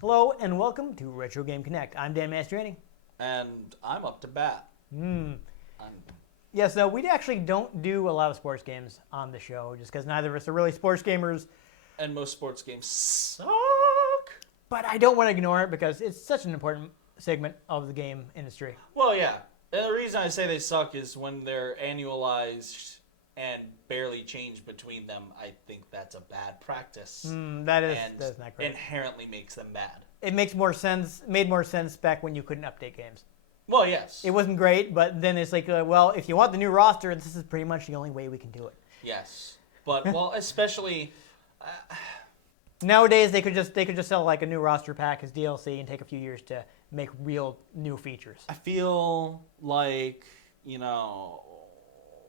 Hello and welcome to Retro Game Connect. I'm Dan Mastriani. And I'm up to bat. Yeah, so we actually don't do a lot of sports games on the show just because neither of us are really sports gamers. And most sports games suck. But I don't want to ignore it because it's such an important segment of the game industry. Well, yeah. And the reason I say they suck is when they're annualized and barely change between them, I think that's a bad practice. That's not great. Inherently makes them bad. It made more sense back when you couldn't update games. Well, yes. It wasn't great, but then it's like, well, if you want the new roster, this is pretty much the only way we can do it. Yes. But, well, especially... Nowadays, they could just sell like a new roster pack as DLC and take a few years to make real new features. I feel like, you know...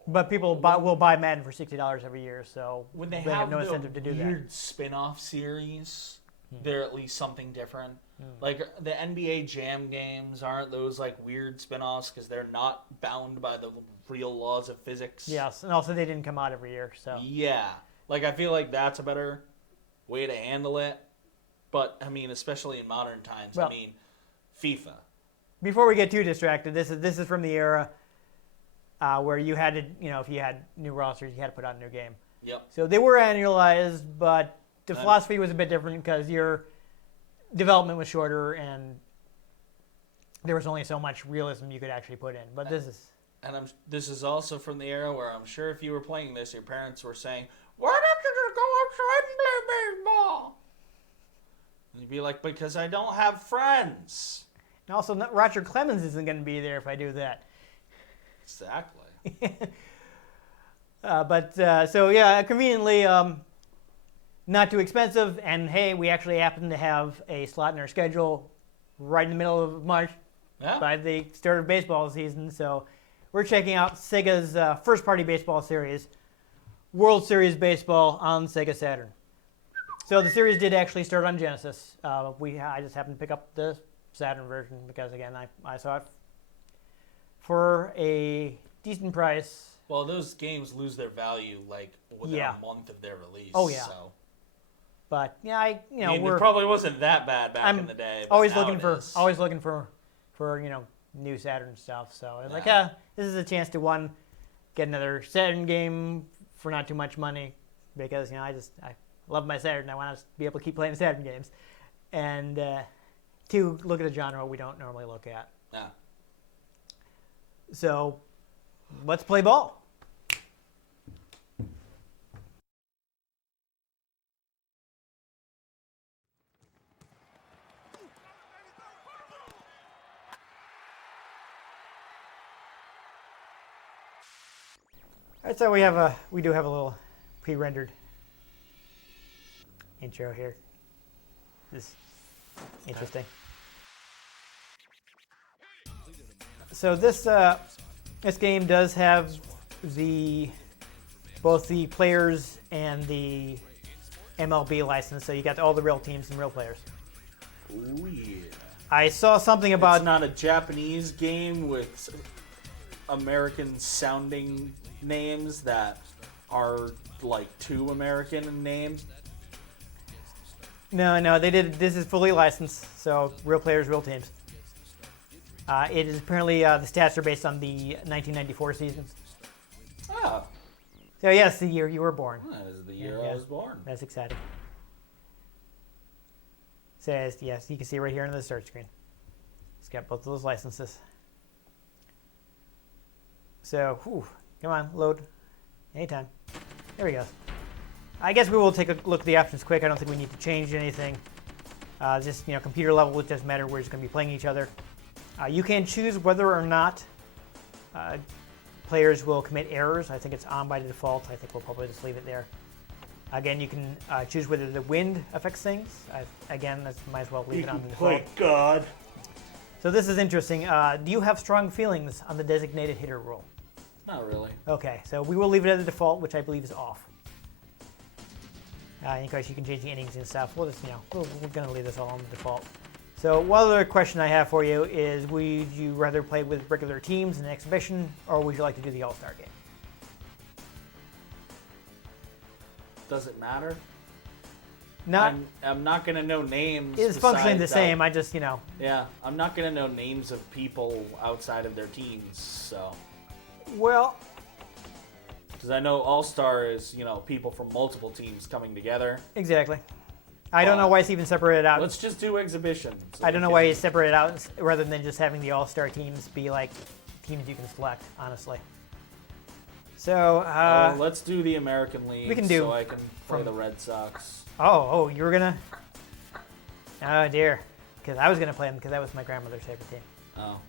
But people will buy Madden for $60 every year, so when they have no the incentive to do that. Weird spin-off series, they're at least something different. Like the NBA Jam games aren't those like weird spin-offs because they're not bound by the real laws of physics. Yes, and also they didn't come out every year, so. Yeah, like I feel like that's a better way to handle it. But I mean, especially in modern times, well, I mean, FIFA. Before we get too distracted, this is from the era where you had to, if you had new rosters, you had to put out a new game. Yep. So they were annualized, but the philosophy was a bit different because your development was shorter and there was only so much realism you could actually put in. But this is also from the era where I'm sure if you were playing this, your parents were saying, "Why don't you just go outside and play baseball?" And you'd be like, "Because I don't have friends." And also, Roger Clemens isn't going to be there if I do that. Exactly. So yeah, conveniently, not too expensive, and hey, we actually happen to have a slot in our schedule right in the middle of March by the start of baseball season. So we're checking out Sega's first-party baseball series, World Series Baseball on Sega Saturn. So the series did actually start on Genesis. I just happened to pick up the Saturn version because, again, I saw it for a decent price. Well, those games lose their value like within a month of their release. Oh yeah. So. But yeah, it probably wasn't that bad back in the day. But always looking for new Saturn stuff. So it's like, this is a chance to get another Saturn game for not too much money because I love my Saturn. I want to be able to keep playing Saturn games, and two, look at a genre we don't normally look at. Yeah. So let's play ball. All right, so we do have a little pre-rendered intro here. This is interesting. So this game does have both the players and the MLB license, so you got all the real teams and real players. Oh yeah. I saw something about... It's not a Japanese game with American-sounding names that are like too American in name. No, they did. This is fully licensed, so real players, real teams. It is apparently the stats are based on the 1994 season. Oh. So yes, the year you were born. That is the year I was born. That's exciting. Says yes, you can see right here on the start screen. It's got both of those licenses. So, come on, load. Anytime. There we go. I guess we will take a look at the options quick. I don't think we need to change anything. Just computer level, it doesn't matter. We're just going to be playing each other. You can choose whether or not players will commit errors. I think it's on by default. I think we'll probably just leave it there. Again, you can choose whether the wind affects things. Again, might as well leave it on the default. Oh God. So this is interesting. Do you have strong feelings on the designated hitter rule? Not really. Okay, so we will leave it at the default, which I believe is off. Of course, you can change the innings and stuff. We'll just, we're going to leave this all on the default. So one other question I have for you is, would you rather play with regular teams in an exhibition, or would you like to do the All-Star game? Does it matter? Not. I'm not gonna know names. It's functionally the same. I just, Yeah, I'm not gonna know names of people outside of their teams. So. Well. Because I know All-Star is, people from multiple teams coming together. Exactly. I don't know why it's even separated out. Let's just do exhibitions. I don't know why it's separated out rather than just having the All-Star teams be like teams you can select, honestly. So, let's do the American League we can do so I can play the Red Sox. Oh, you were going to? Oh, dear. Because I was going to play them because that was my grandmother's favorite team. Oh.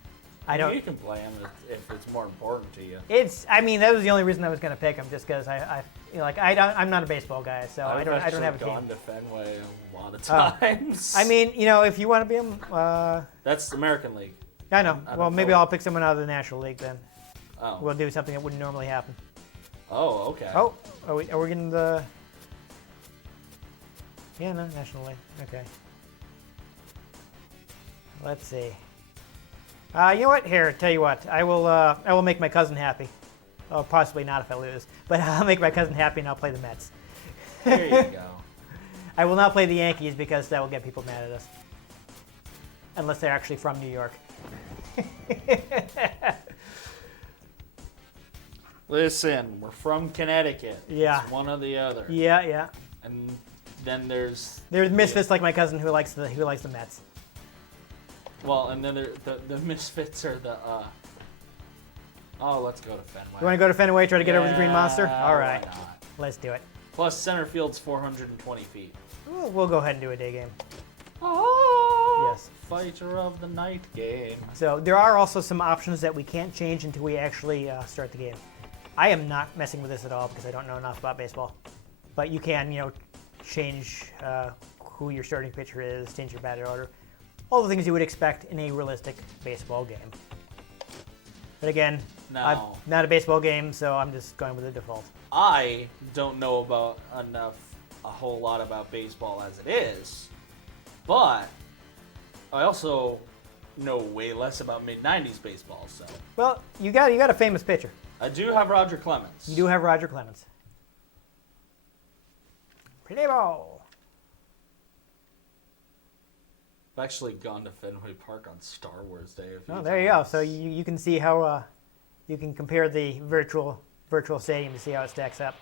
You can play them if it's more important to you. That was the only reason I was going to pick them, just because I'm not a baseball guy, so I don't have a team. I've gone to Fenway a lot of times. If you want to be them, that's the American League. I know. Well, maybe I'll pick someone out of the National League then. Oh. We'll do something that wouldn't normally happen. Oh, okay. Oh, are we getting the? Yeah, no, National League. Okay. Let's see. You know what? Here, tell you what. I will make my cousin happy. Oh, possibly not if I lose, but I'll make my cousin happy and I'll play the Mets. There you go. I will not play the Yankees because that will get people mad at us. Unless they're actually from New York. Listen, we're from Connecticut. Yeah. It's one or the other. Yeah. And then there's misfits like my cousin who likes the Mets. Well, and then the misfits are the. Let's go to Fenway. You want to go to Fenway, try to get over the Green Monster? All right. Why not? Let's do it. Plus, center field's 420 feet. We'll go ahead and do a day game. Oh! Yes. Fighter of the night game. So there are also some options that we can't change until we actually start the game. I am not messing with this at all because I don't know enough about baseball. But you can, change who your starting pitcher is, change your batting order. All the things you would expect in a realistic baseball game. But again, I'm not a baseball game, so I'm just going with the default. I don't know about a whole lot about baseball as it is, but I also know way less about mid-90s baseball, so. Well, you got a famous pitcher. I do have Roger Clemens. You do have Roger Clemens. Play ball. I've actually gone to Fenway Park on Star Wars Day. There you go. So you can see how you can compare the virtual stadium to see how it stacks up.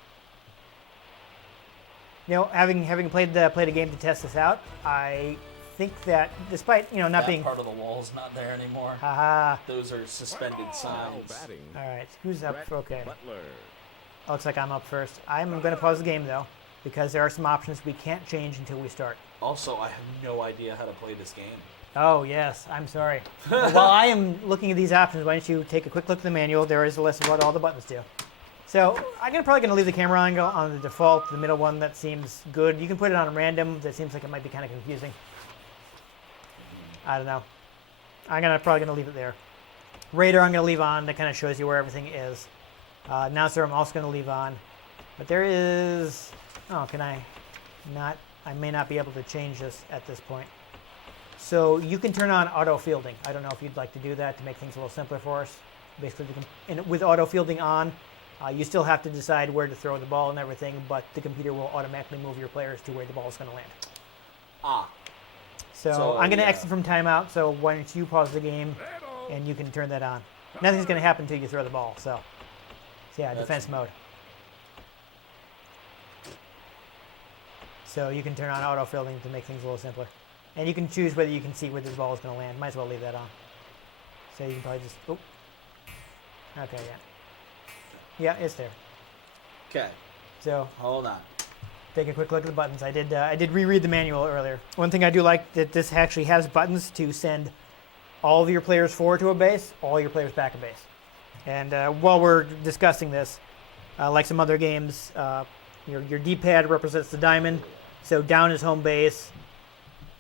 Having played a game to test this out, I think that despite not that being part of the wall's not there anymore. Haha. Those are suspended signs. All right, who's up? Okay. Butler. Looks like I'm up first. I'm going to pause the game though, because there are some options we can't change until we start. Also, I have no idea how to play this game. Oh, yes. I'm sorry. While I am looking at these options, why don't you take a quick look at the manual. There is a list of what all the buttons do. So I'm probably going to leave the camera angle on the default, the middle one. That seems good. You can put it on random. That seems like it might be kind of confusing. I don't know. I'm probably going to leave it there. Radar I'm going to leave on. That kind of shows you where everything is. Announcer I'm also going to leave on. But there is... Oh, can I not... I may not be able to change this at this point. So you can turn on auto fielding. I don't know if you'd like to do that to make things a little simpler for us. Basically, with auto fielding on, you still have to decide where to throw the ball and everything, but the computer will automatically move your players to where the ball is going to land. So I'm going to exit from timeout, so why don't you pause the game and you can turn that on. Nothing's going to happen until you throw the ball. So yeah, defense mode. So you can turn on auto fielding to make things a little simpler. And you can choose whether you can see where the ball is going to land. Might as well leave that on. So you can probably just... Oh. Okay, yeah. Yeah, it's there. Okay. So hold on. Take a quick look at the buttons. I did reread the manual earlier. One thing I do like that this actually has buttons to send all of your players forward to a base, all your players back a base. And while we're discussing this, like some other games, your D-pad represents the diamond. So down is home base,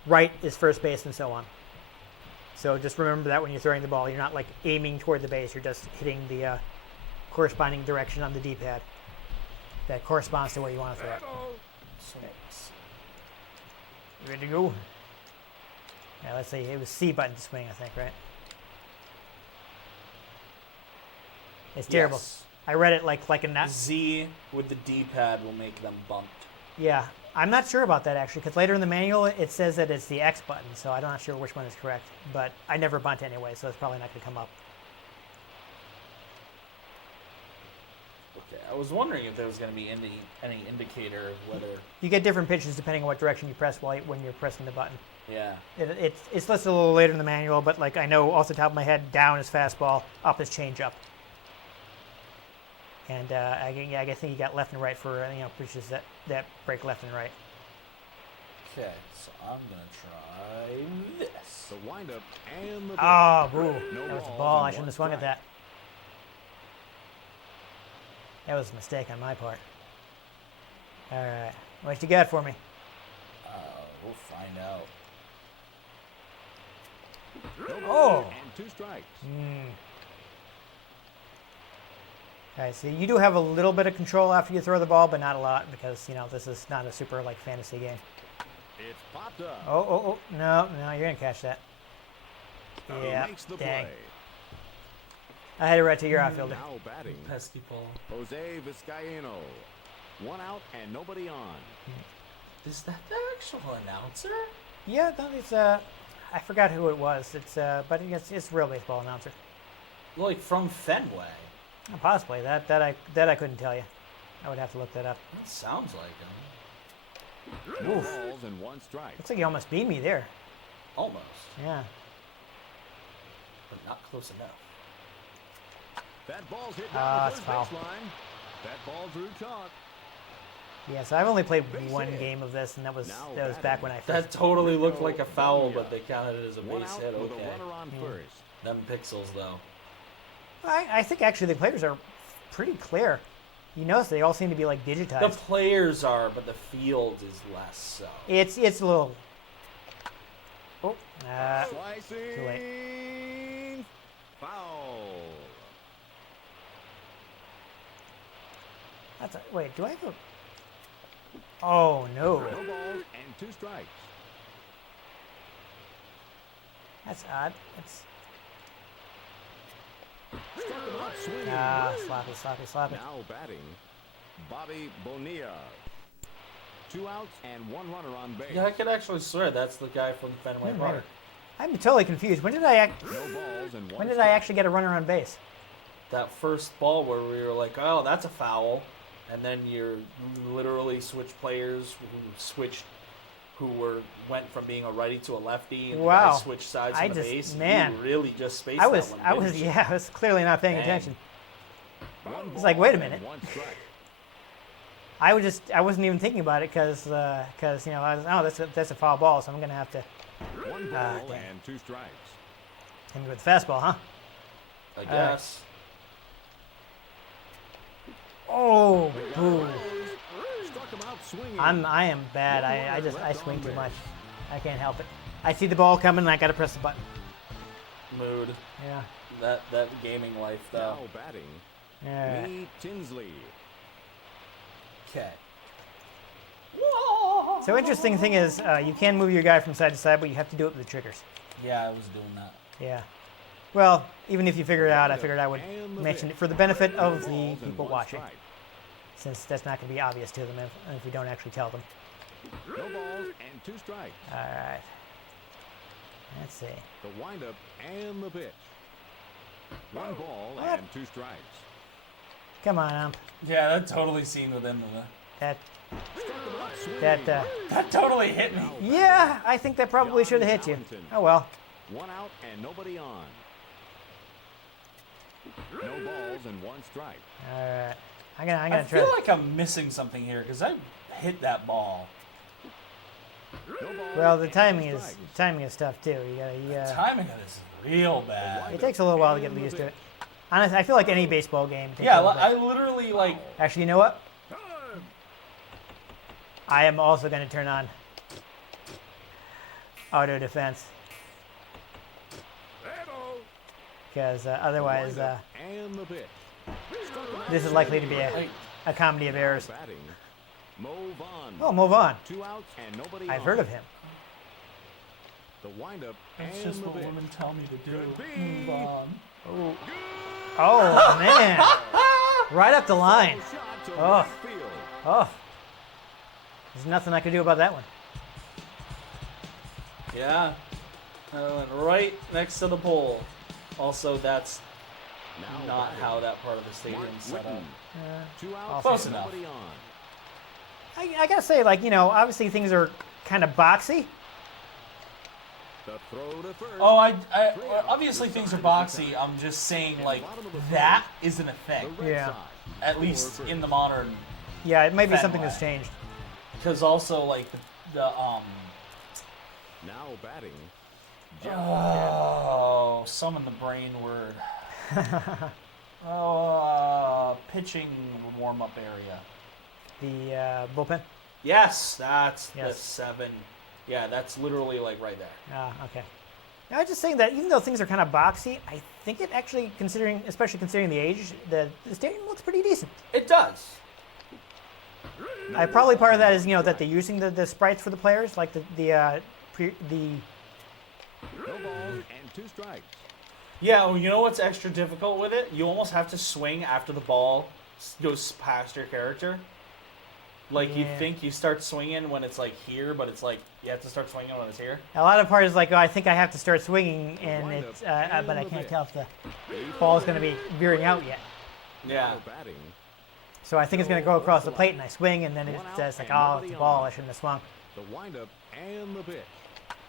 right is first base, and so on. So just remember that when you're throwing the ball, you're not like aiming toward the base. You're just hitting the corresponding direction on the D-pad that corresponds to where you want to throw it. Ready to go? Yeah, let's see. It was C button to swing, I think, right? It's terrible. Yes. I read it like a Z with the D-pad will make them bumped. Yeah, I'm not sure about that actually, because later in the manual it says that it's the X button, so I'm not sure which one is correct. But I never bunt anyway, so it's probably not going to come up. Okay, I was wondering if there was going to be any indicator of whether... You get different pitches depending on what direction you press when you're pressing the button. Yeah. It's listed a little later in the manual, but like I know off the top of my head, down is fastball, up is changeup. And I think you got left and right for pitches that break left and right. Okay, so I'm gonna try this. The windup and the Oh, boo! No That was the balls ball. and I shouldn't have swung at that. That was a mistake on my part. All right, what you got for me? We'll find out. no Oh. balls and 2 strikes. All right, so you do have a little bit of control after you throw the ball, but not a lot because this is not a super like fantasy game. It's popped up. Oh, no, you're gonna catch that. He Yeah, makes the dang. play. I had it right to your outfielder. Now batting, Pesky ball. Jose Vizcaíno. 1 out and nobody on. Is that the actual announcer? Yeah, no, it's I forgot who it was. But it's real baseball announcer. Like from Fenway. Possibly that I couldn't tell you. I would have to look that up. That sounds like him. No Oof. balls and 1 strike. Looks like you almost beat me there. Almost, Yeah. but not close enough. That ball's hit Ah, down it's the foul. first baseline. That ball drew chalk. Yeah, so I've only played Base one hit. game of this, and that was Now back batting. when I first. That totally looked like a foul, but they counted it as a 1 base out hit. with Okay. a runner on first. Them pixels, though. I think actually the players are pretty clear. You notice they all seem to be like The digitized. players are, but the field is less so. It's a little. Oh, Slicing. late. Foul. wait. Do I have a? Oh no, No balls and 2 strikes. that's odd. That's Struck him out swinging. sloppy. Now batting, Bobby Bonilla. 2 outs and 1 runner on base. Yeah, I could actually swear that's the guy from Fenway Park. I'm totally confused. When did I No balls and 1 When did strike. I actually get a runner on base? That first ball where we were like, oh, that's a foul. And then you're literally switch players who went from being a righty to a lefty, and Wow. the guy switched sides I on the just- base. man. You really just spaced I was that one. didn't you? I was clearly not paying Dang. attention. One It's like, ball wait a and minute. 1 strike. I wasn't even thinking about it because that's a foul ball, so I'm gonna have to 1 ball dang. and 2 strikes. hit me with the fastball, huh? I guess. Oh, boo. Struck him out swinging. I am bad. I swing too much. I can't help it. I see the ball coming and I gotta press the button. Mood. Yeah. That gaming life, Now though. batting, Yeah. Lee Tinsley. Okay. So interesting thing is, you can move your guy from side to side, but you have to do it with the triggers. Yeah, I was doing that. Yeah. Well, even if you figure it out, I figured I would mention it for the benefit of the people watching, since that's not going to be obvious to them if we don't actually tell them. No balls and 2 strikes. All right. Let's see. The windup and the pitch. 1 ball What? and 2 strikes. Come on, ump. Yeah, that totally seemed within the... That Struck him out swinging. That totally hit me. yeah, I think that probably should have hit you. Oh well. 1 out and nobody on. No balls and 1 strike. All right. I'm gonna I try. feel like I'm missing something here because I hit that ball. No balls Well, the and timing 2 is strikes. tough too. You Timing of this is real bad. it takes a little while to get used to it. Honestly, I feel like any baseball game. Takes Yeah, a little bit. I literally like. Actually, you know what? I am also going to turn on auto defense because otherwise And the pitch. Struck him out this is likely to be Like, a comedy of errors. batting. Mo Vaughn. Oh, move on. 2 outs and nobody I've on. heard of him. The windup that's and just the what pitch. women tell me to do. Could be. Move on. Oh man! Right up the line. Shot to Oh. right field. Oh, There's nothing I can do about that one. Yeah. And right next to the pole. Also, that's Now not batting. how that part of the stadium Mark is set up. Whitten. 2 outs. Close Close and enough. nobody on. I gotta say, like, obviously things are kind of boxy. The throw to first. Oh, well, obviously things are boxy. I'm just saying, like, that isn't a The thing. Red Yeah. Sox At score least first. in the modern. Yeah, it might be Fenway. something that's changed. Because also, like, Now batting. Jeff Oh, summon the brain word. Pitching warm-up area. The bullpen. Yes, that's the Yes. 7. Yeah, that's literally like right there. Okay. Now, I was just saying that even though things are kind of boxy, I think it actually, especially considering the age, the stadium looks pretty decent. It does. Probably part of that is that they're using the sprites for the players, like the No balls and 2 strikes. Yeah, well, you know what's extra difficult with it? You almost have to swing after the ball goes past your character. Like, you Yeah. think you start swinging when it's, like, here, but it's, like, you have to start swinging when it's here. A lot of part is like, oh, I think I have to start swinging, and Windup it's and but I the can't pitch. tell if the ball is going to be veering out yet. Yeah. Now batting. So I think it's going to go across the plate, and I swing, and then One out it's like, and oh, nobody it's a ball. on. I shouldn't have swung. The windup and the pitch.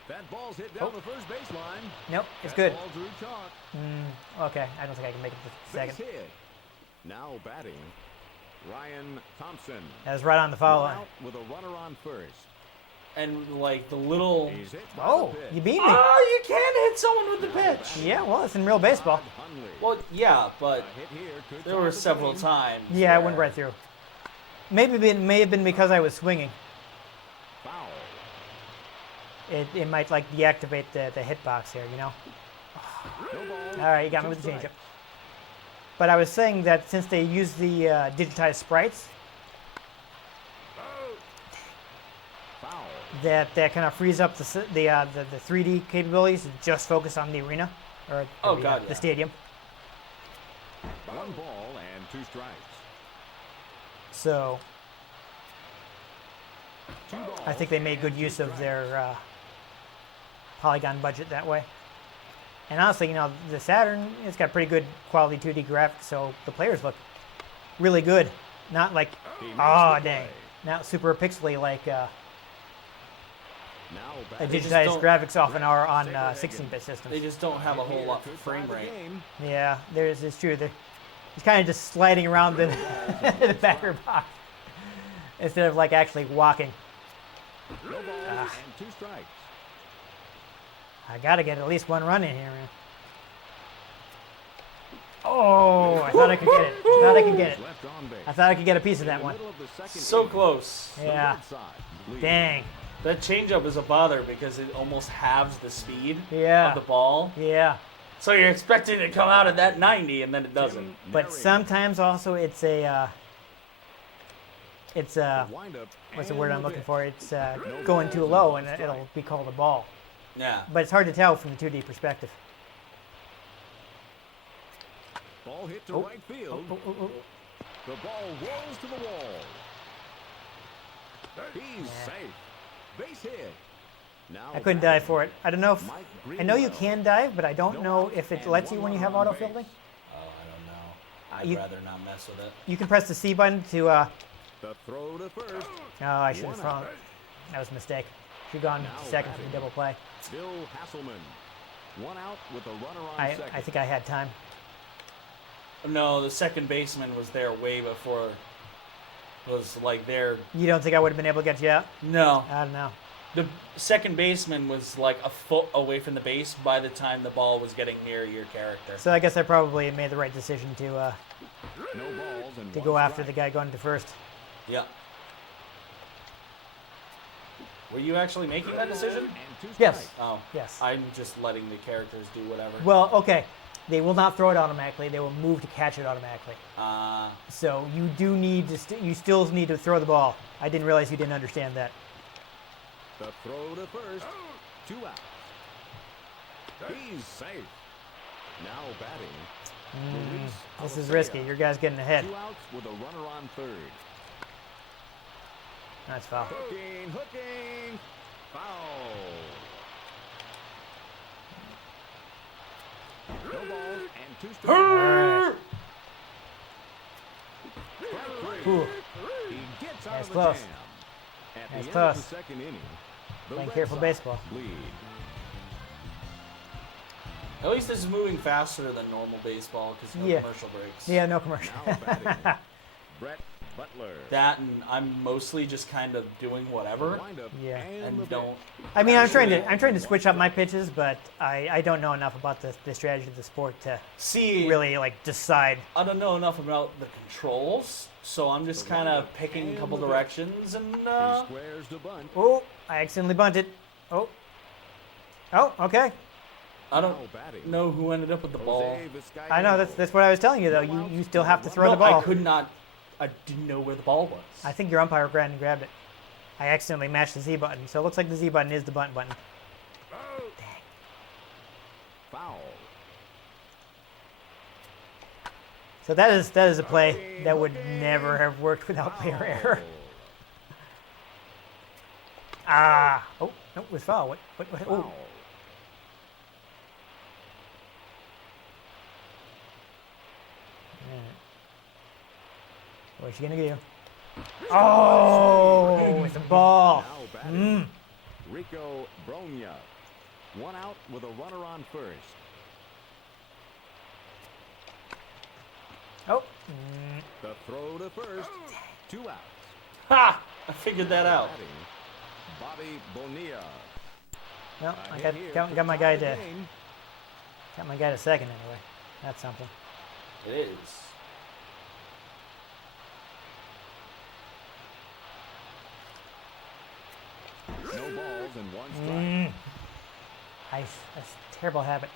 That ball's hit down the first baseline. Nope, it's That good. ball drew chalk. Okay, I don't think I can make it to Base second. hit. Now batting. Ryan Thompson. That was right on the foul One line. out with a runner on first. And, like, the little... He's hit by Oh, the pitch. you beat me. Oh, you can hit someone with the pitch! Yeah, well, it's in real baseball. Todd Hundley. Well, yeah, but A hit here could there tie were the several game. times. Yeah, I went where- right through. Maybe it may have been because I was swinging. Foul. It might like deactivate the hitbox here, No balls, All right, you got me 2 with the changeup. strikes. But I was saying that since they use the digitized sprites, Foul. that kind of frees up the 3D capabilities to just focus on the arena or Oh, God, the yeah. stadium. 1 ball and 2 strikes. So 2 balls. I think they made good and 2 use of strikes. their polygon budget that way. And honestly, the Saturn, it's got pretty good quality 2D graphics, so the players look really good. Not like, He makes oh the dang, play. not super pixely like Now a batting. just digitized don't- graphics often are on Saberhagen. 16-bit They systems. just don't have a whole Here lot could of frame tie the rate. game. Yeah, it's true. He's kind of just sliding around the, the backer box instead of like actually walking. No balls and 2 strikes. I got to get at least 1 run in here, man. Oh, I thought I could get it. I thought I could get it. Left on base. I thought I could get a piece of In that the one. middle of the second So inning, close. the Yeah. Red Sox lead. Dang. That changeup is a bother because it almost halves the speed Yeah. of the ball. Yeah. So you're expecting it to come out at that 90, and then it doesn't. Tim But Murray. sometimes also it's a Windup what's the and word I'm the looking pitch. for? It's going too low and it'll be called a ball. Yeah. But it's hard to tell from the 2D perspective. Ball hit to Oh. right field. Oh. The ball rolls to the wall. He's safe. Base hit. Now I couldn't dive for it. I don't know if Mike I know you Greenwell. can dive, but I don't No know outs if it and lets you one when you have runner auto on base. fielding. Oh, I don't know. I'd You- rather not mess with it. You can press the C button to The throw to first. oh, I should have One out. thrown. That was a mistake. Should have gone Now to second for the batting. double play. Bill Hasselman. 1 out with a runner on I second. think I had time. No, the second baseman was there way before. Was like there. You don't think I would have been able to get you out? No, I don't know. the second baseman was like a foot away from the base by the time the ball was getting near your character. So I guess I probably made the right decision to No balls and go one after the strike. guy going to first. Yeah. Were you actually making that decision? And 2 Yes. strikes. Oh, Yes. I'm just letting the characters do whatever. Well, okay. They will not throw it automatically. They will move to catch it automatically. So you do need to. You still need to throw the ball. I didn't realize you didn't understand that. The throw to first. 2 outs. He's safe. Now batting. Luis This is Alicea. risky. Your guy's getting ahead. 2 outs with a runner on third. That's foul. Hooking, foul. No balls and 2 strikes. All right. Strike Ooh. 3. He gets out That's of the close. jam. At the That's end close. of the second inning, the Playing Red careful Sox baseball. lead. At least this is moving faster than normal baseball because no Yeah. commercial breaks. Yeah, no commercial. Now batting, Brett Butler. That and I'm mostly just kind of doing whatever Windup Yeah. and the and don't. I mean, I'm trying Actually- to switch up my pitches, but I don't know enough about the strategy of the sport to See, really like decide. I don't know enough about the controls, so I'm just The kind of windup picking a and couple the directions and He squares the bunt. Oh, I accidentally bunted. Oh. Oh, okay. I don't Now batting, know who ended up with the ball. Jose Vizcaino. I know that's what I was telling you though. You still have to throw the No, ball. I could not. I didn't know where the ball was. I think your umpire grabbed it. I accidentally mashed the Z button, so it looks like the Z button is the bunt button. Foul. So that is a play that would never have worked without player error. Ah. Oh, no, it was foul. What? Oh. Foul. What's she gonna do? Oh, it's a ball. Now batting, Rico Bronya. 1 out with a runner on first. Oh. The throw to first. 2 outs. Ha! I figured that out. Batting, Bobby Bonilla. Well, A I hit here got to my tie guy the to game. second anyway. That's something. It is. No balls and 1 strike. That's a terrible habit.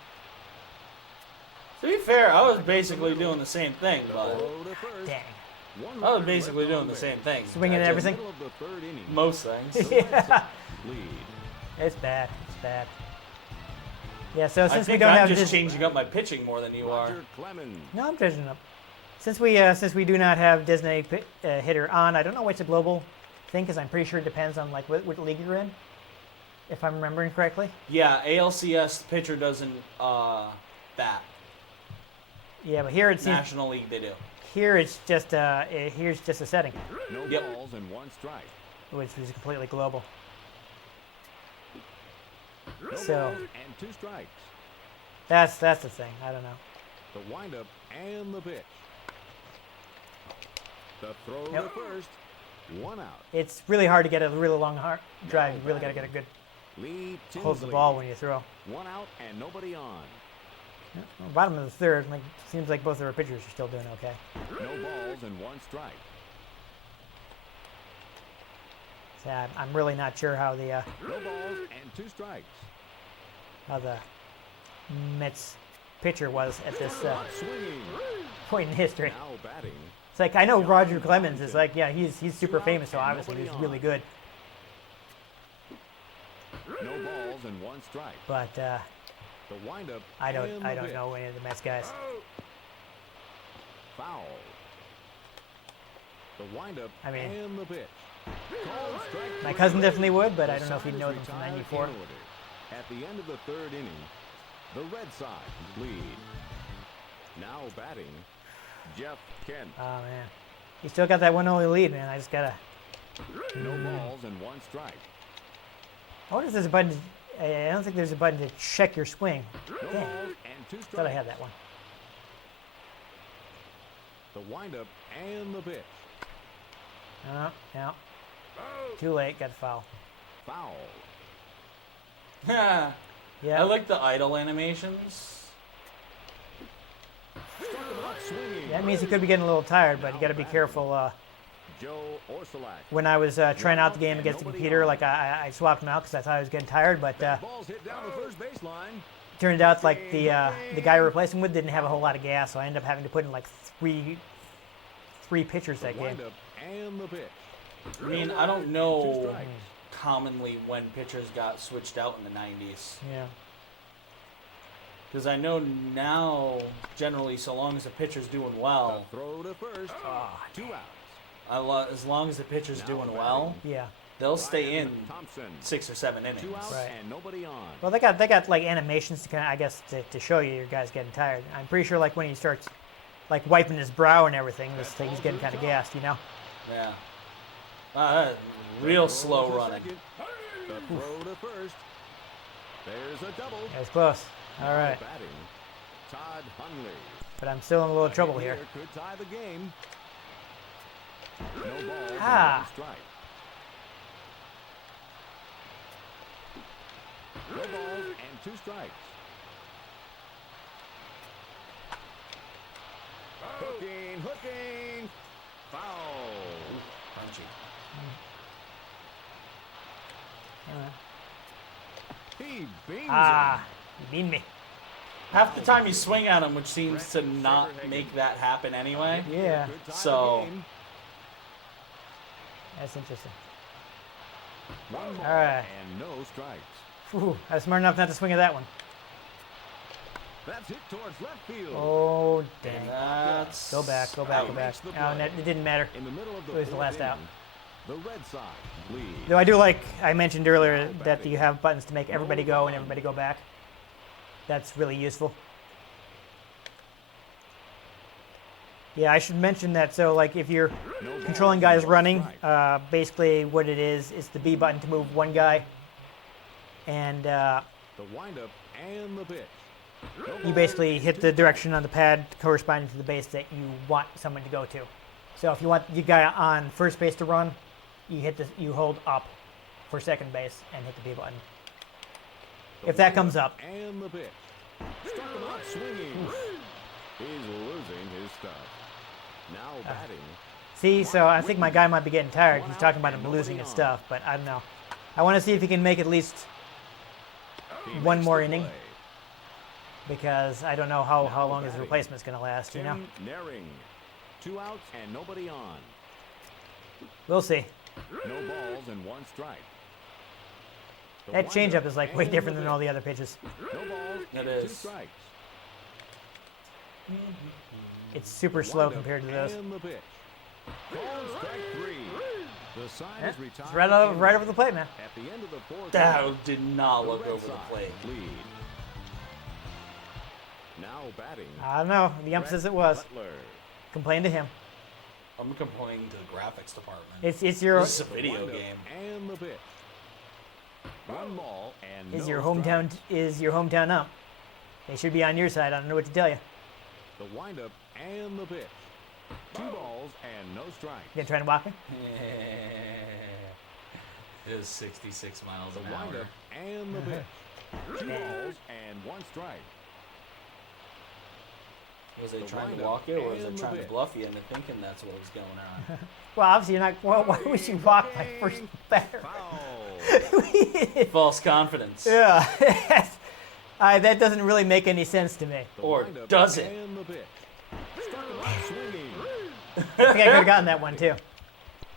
To be fair, I was basically doing the same thing, but Throw to first. Dang. One I was runner basically left doing on the base. same thing. Swinging I at just- everything? Middle of the 3rd inning. Most things. The Red Sox lead. It's bad. It's bad. Yeah. So I since we think don't I'm have just this, changing up my pitching more than you are. Roger Clemens. no, I'm changing up. Since we do not have designated hitter on, I don't know what's a global thing because I'm pretty sure it depends on like what league you're in, if I'm remembering correctly. Yeah, ALCS the pitcher doesn't bat. Yeah, but here it seems National League they do. here's just a setting, No Yep. balls and 1 strike. which is completely global. No So- balls and 2 strikes. That's the thing. I don't know. The windup and the pitch. The throw Yep. to first. 1 out. It's really hard to get a really long drive. You really got to get a good Lee hold the Tinsley. ball when you throw. 1 out and nobody on. Well, bottom of the third, like seems like both of our pitchers are still doing okay. No balls and 1 strike. So I'm really not sure how No balls and 2 strikes. the Mets pitcher was at this Swinging. point in history. Now batting. It's like I know Roger Clemens is like, yeah, he's super famous, so obviously he's really good. No balls and 1 strike. But The windup. I don't and the pitch. know any of the Mets guys. Foul. The windup I mean, and the pitch. Called strike My 3. cousin definitely would, but I The don't know if he'd side know is them from retired '94. in order. At the end of the 3rd inning, the Red Sox lead. Now batting, Jeff Kent. Oh man, he still got that 1-0 lead, man. I just gotta. No balls and 1 strike. I wonder if there's a button. I don't think there's a button to check your swing. No Dang, balls and 2 strikes. thought I had that one. The windup and the pitch. Oh, yeah. Too late. Got the foul. Foul. I Yeah. like the idle animations. Struck him out swinging. That means he could be getting a little tired, but you got to be careful. Joe Orsulak. When I was trying out the game against the computer, like I swapped him out because I thought I was getting tired, but Ball's hit down the first baseline. turned out like the guy I replaced him with didn't have a whole lot of gas, so I ended up having to put in like three pitchers The that game. windup and the pitch. I mean, I don't 2 know strikes. commonly when pitchers got switched out in the 90s. Yeah. Because I know now, generally, so long as the pitcher's doing The well, throw to first. Oh, 2 outs. As long as the pitcher's doing well, Yeah. they'll stay in Thompson. 6 or 7 innings. 2 outs Right. and nobody on. Well, they got like animations to kind of, I guess, to show you your guy's getting tired. I'm pretty sure like when he starts like wiping his brow and everything, this thing he's getting kind of gassed, you know. Yeah. Real slow running. The throw to first. There's a double. That was close. All right, Batting, Todd Hundley. but I'm still in a little trouble here. Could tie the game. No balls and Ah. 1 strike. No balls and 2 strikes. Hooking. Foul. Punchy. He beams Ah, you beat me. Half the time you swing at him, which seems to not make that happen anyway. him. Yeah, Could tie the So- game. that's interesting. 1 ball All right. and no strikes. Whew, I was smart enough not to swing at that one. That's hit towards left field. Oh, dang. That's Go back. Oh, and it didn't matter. In the middle of the It was the fourth last out. inning, the Red Sox lead. Though I do like, I mentioned earlier that you have buttons to make everybody go and everybody go back. That's really useful. Yeah, I should mention that. So, like, if you're No controlling balls and guys 1 running, strike. basically what it is the B button to move one guy. And The windup and the pitch. No you balls basically and hit 2 the strikes. direction on the pad corresponding to the base that you want someone to go to. So if you want your guy on first base to run, you hold up for second base and hit the B button. The If that windup comes up. And the pitch. Struck him out swinging. He's losing his stuff. Now batting. See, so I think my guy might be getting tired. He's talking about him losing his stuff, but I don't know. I want to see if he can make at least He one makes more the inning. play. because I don't know how Now long his batting, replacement's going to last, you know? Tim Naring. 2 outs and nobody on. We'll see. No balls and 1 strike. The That changeup windup is like way and different the than all pitch. the other pitches. No balls It and is. 2 strikes. It's super The slow windup compared to those. and the pitch. Called strike 3. The sign Yeah, is retired. it's right over the plate, man. At the end of the 4th That inning, did not the look Red over the Sox plate. lead. Now batting. I don't know. The ump says it was. Butler. Complain to him. I'm complaining to the graphics department. It's your This is a video Windup game. And the pitch. 1 ball and is no your strikes. hometown ump. They should be on your side. I don't know what to tell you. The windup and the pitch. 2 balls and no strikes. You gonna try to walk me? It is 66 miles The an hour. windup and the pitch. 2 balls and 1 strike. Was they The trying to windup walk it, or was and they the trying to pitch. bluff you into thinking that's what was going on? Well, obviously you're not. Well, why would you walk my first batter? Foul. False confidence. Yeah. That doesn't really make any sense to me. The Or windup does it? And the pitch. Struck him out swinging. I think I could have gotten that one too.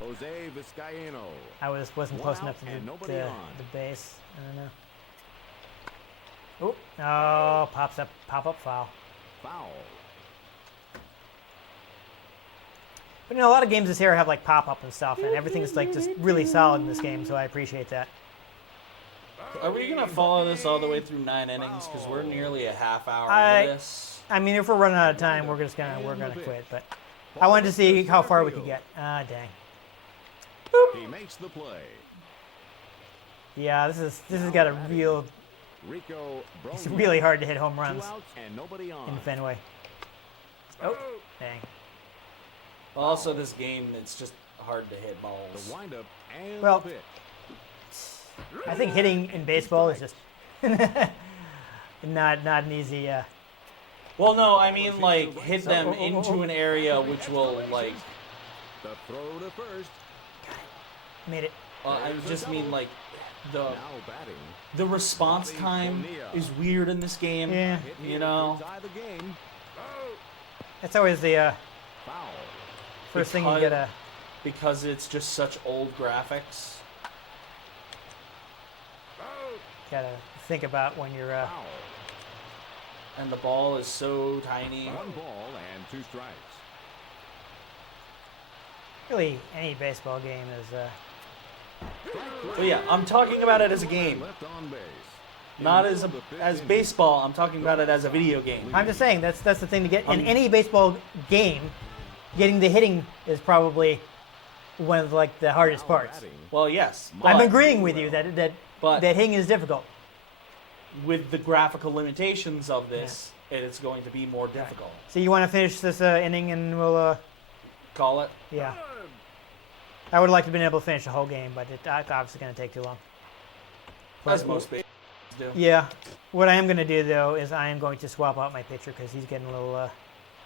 Jose Vizcaino. I wasn't One close out enough to and the, nobody the, on. the base. I don't know. Oh, pop up foul. Foul. But you know, a lot of games this year have like pop up and stuff, and everything's like just really solid in this game, so I appreciate that. Are we going to follow this all the way through 9 innings? Because we're nearly a half hour I- into this. I mean, if we're running out of time, we're gonna quit. But I wanted to see how far we could get. Ah, dang. He makes the play. Yeah, this has got a real. Rico It's Brogna. really hard to hit home 2 runs outs and nobody on. in Fenway. Oh, dang. Also, this game, it's just hard to hit balls. The windup and Well, the pitch. I think hitting in baseball is just not an easy. Well, no, I mean, like, hit them into an area which will, like, The throw to first. Made it. I just mean, like, Now batting. the response time is weird in this game. Yeah, Hit You here know. could tie the game. that's always the Foul. first thing you Because- gotta. Because it's just such old graphics. Gotta think about when you're. Foul. And the ball is so tiny. 1 ball and 2 strikes. Really, any baseball game is. But yeah, I'm talking about it as a game. Left on base. Not as baseball, I'm talking about it as a video game. I'm just saying that's the thing to get in any baseball game. Getting the hitting is probably one of like the hardest parts. Well, yes. I'm agreeing with you that hitting is difficult. With the graphical limitations of this, it's going to be more difficult. So you want to finish this inning and we'll Call it? yeah. I would like to have been able to finish the whole game, but it's obviously going to take too long. As most baseball do. Yeah. What I am going to do, though, is I am going to swap out my pitcher because he's getting a little,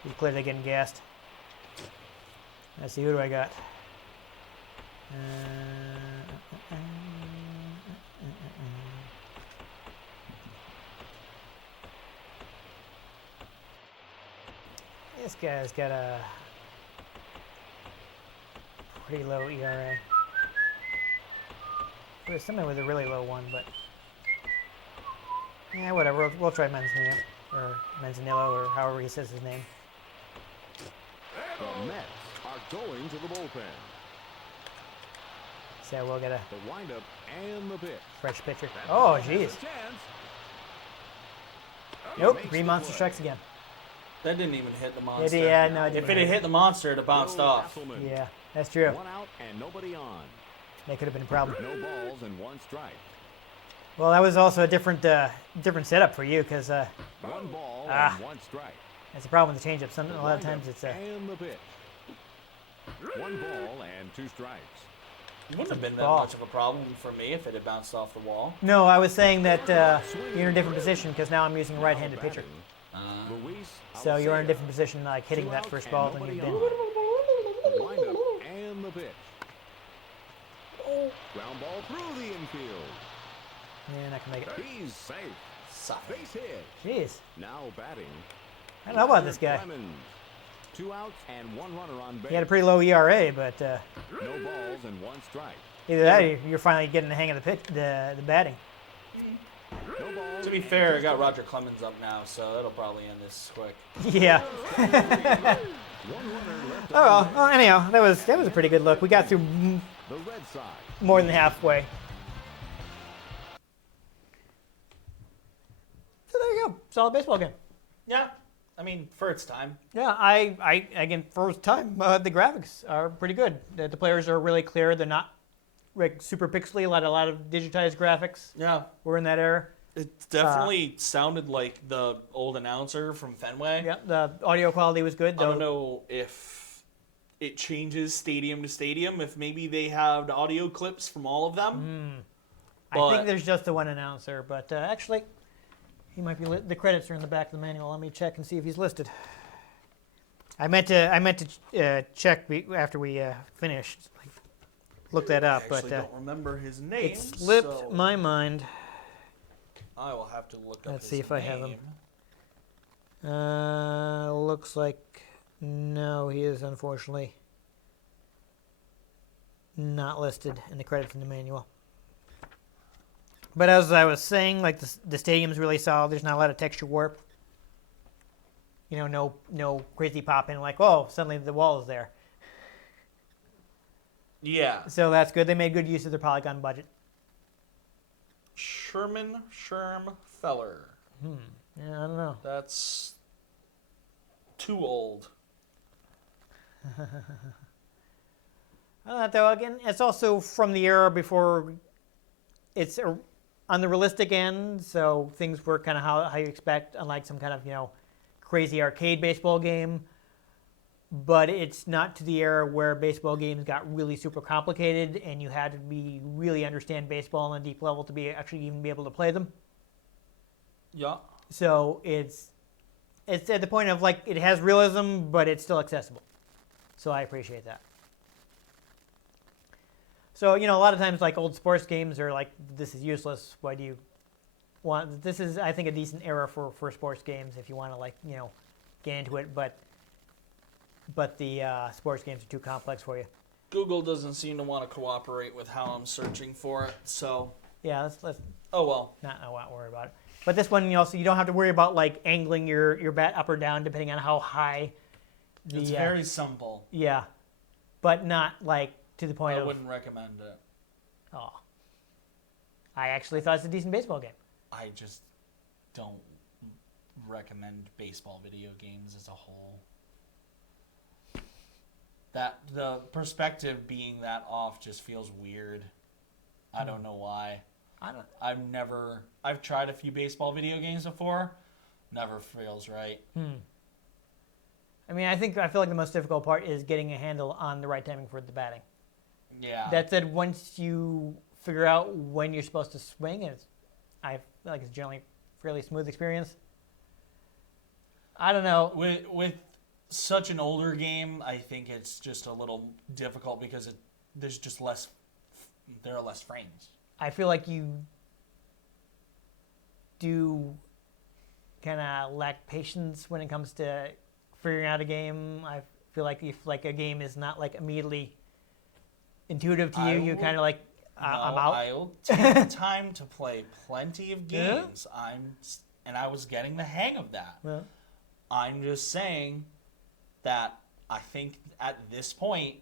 he's clearly getting gassed. Let's see, who do I got? This guy's got a pretty low ERA. There's somebody with a really low one, but yeah, whatever. We'll try Manzanillo, or however he says his name. The Mets are going to the bullpen. So we'll get a The windup and the pitch. fresh pitcher. That Oh, ball has a jeez. chance. Nope, Makes Green the Monster play. strikes again. That didn't even hit the monster. Yeah, no, it If didn't. it had hit the monster, it'd have bounced Joe off. Hasselman. Yeah, that's true. One out and nobody on. That could have been a problem. No balls and one strike. Well, that was also a different setup for you because One ball Ah. and one strike. that's the problem with the changeup. A lot of Windup times it's and the pitch. One ball and two strikes. It wouldn't have been that ball. much of a problem for me if it had bounced off the wall. no. I was saying that you're in a different position because now I'm using a right-handed Now pitcher. batting, Luis So you're in a Alcea. different position, like hitting Two that outs first and ball than nobody you've been. on. The windup and the pitch. Ground ball through the infield. Yeah, not gonna make it. He's safe. Suck. Base hit. Jeez, Now batting. I don't know about this guy. Clemens. Two outs and one runner on base. He had a pretty low ERA, but No balls and one strike. either that or you're finally getting the hang of the pitch, the batting. No balls To be fair, I got Roger Clemens up now, so that'll probably end this quick. Yeah. One runner left Oh on well, anyhow, that was a pretty good look. We got through base. The Red Sox. more than halfway. So there you go, solid baseball game. Yeah, I mean, for its time. Yeah, I again, first time, the graphics are pretty good. The players are really clear. They're not like super pixely. A lot of digitized graphics. Yeah, We're in that era. it definitely sounded like the old announcer from Fenway. Yeah, the audio quality was good. I don't Though. know if it changes stadium to stadium, if maybe they have audio clips from all of them. I but- think there's just the one announcer, but actually, he might be. The credits are in the back of the manual. Let me check and see if he's listed. I meant to check after we finished. Look that I up, actually but don't remember his name. it slipped so my mind. I will have to look up Let's his see if I have him. name. Looks like no, he is unfortunately not listed in the credits in the manual. But as I was saying, like the stadium's really solid. There's not a lot of texture warp. You know, no crazy pop in like, oh, suddenly the wall is there. Yeah, So that's good. They made good use of their polygon budget. Sherm Feller. Yeah, I don't know. That's too old. Though again, it's also from the era before it's on the realistic end, so things were kind of how you expect, unlike some kind of crazy arcade baseball game. But it's not to the era where baseball games got really super complicated and you had to really understand baseball on a deep level to be actually even be able to play them. Yeah. So it's at the point of like it has realism, but it's still accessible. So I appreciate that. So a lot of times like old sports games are like, this is useless. Why do you want? This is I think a decent era for sports games if you want to get into it, but the sports games are too complex for you. Google doesn't seem to want to cooperate with how I'm searching for it, so. Yeah, let's Oh well. not worry about it. But this one, you don't have to worry about like angling your bat up or down depending on how high. It's very simple. Yeah. but not like to the point I of. wouldn't recommend it. Oh, I actually thought it's a decent baseball game. I just don't recommend baseball video games as a whole. That the perspective being that off just feels weird. I don't know why. I've tried a few baseball video games before. Never feels right. I mean, I feel like the most difficult part is getting a handle on the right timing for the batting. Yeah. That said, once you figure out when you're supposed to swing, I feel like it's generally a fairly smooth experience. I don't know. With such an older game, I think it's just a little difficult because there's just less. There are less frames. I feel like you do kind of lack patience when it comes to figuring out a game. I feel like if like a game is not like immediately intuitive to you, you kind of like I'm out. I'll take the time to play plenty of games. And I was getting the hang of that. Yeah. I'm just saying that I think at this point,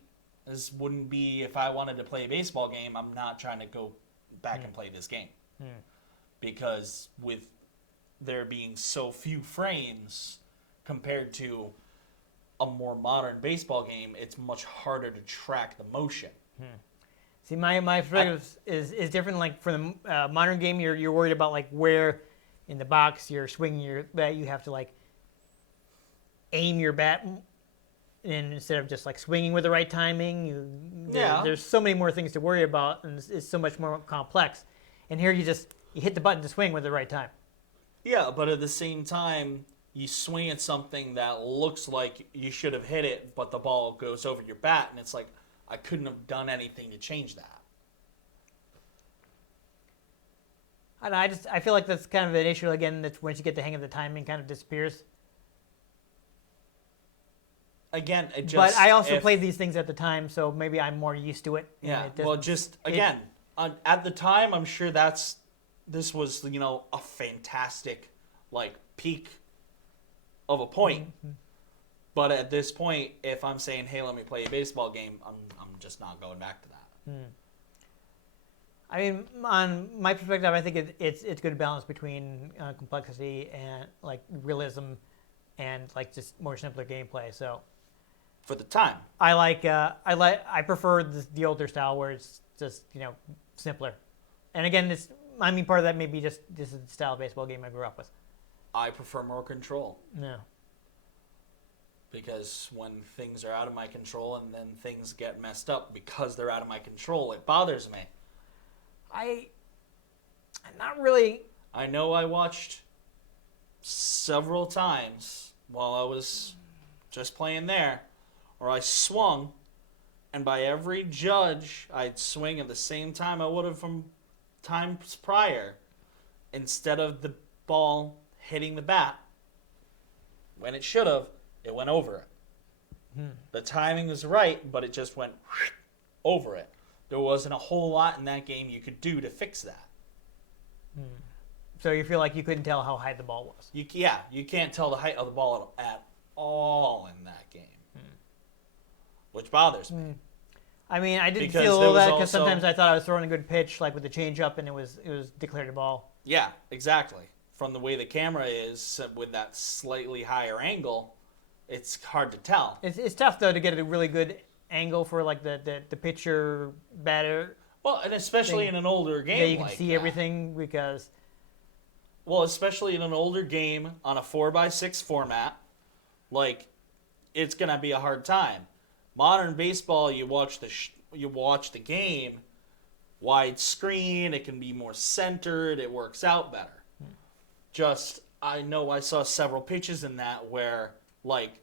this wouldn't be if I wanted to play a baseball game. I'm not trying to go back and play this game because with there being so few frames compared to a more modern baseball game, it's much harder to track the motion. See, my perspective is different. Like for the modern game, you're worried about like where in the box you're swinging your bat. You have to like aim your bat, and instead of just like swinging with the right timing, there's so many more things to worry about, and it's so much more complex. And here you hit the button to swing with the right time. Yeah, but at the same time, you swing at something that looks like you should have hit it, but the ball goes over your bat, and it's like, I couldn't have done anything to change that. I feel like that's kind of an issue again. That once you get the hang of the timing, kind of disappears. Again, but I also played these things at the time, so maybe I'm more used to it. Yeah. At the time, I'm sure this was a fantastic like peak of a point. Mm-hmm. But at this point, if I'm saying, hey, let me play a baseball game, I'm just not going back to that. I mean, on my perspective, I think it's good balance between complexity and like realism, and like just more simpler gameplay. So, for the time, I prefer the older style where it's just simpler. And again, part of that may be just this is the style of baseball game I grew up with. I prefer more control. No. Because when things are out of my control and then things get messed up because they're out of my control, it bothers me. I'm not really. I know I watched several times while I was just playing there, where I swung, and by every judge, I'd swing at the same time I would have from times prior, instead of the ball hitting the bat when it should have. It went over it. The timing was right, but it just went over it. There wasn't a whole lot in that game you could do to fix that. So you feel like you couldn't tell how high the ball was? You can't tell the height of the ball at all in that game, which bothers me. I mean, I did feel a little that because sometimes I thought I was throwing a good pitch, like with the changeup, and it was declared a ball. Yeah, exactly. From the way the camera is with that slightly higher angle, it's hard to tell. It's tough though to get a really good angle for like the pitcher batter. Well, and especially in an older game, you can see everything because. Well, especially in an older game on a 4x6 format, like it's gonna be a hard time. Modern baseball, you watch the game, widescreen. It can be more centered. It works out better. I know I saw several pitches in that where like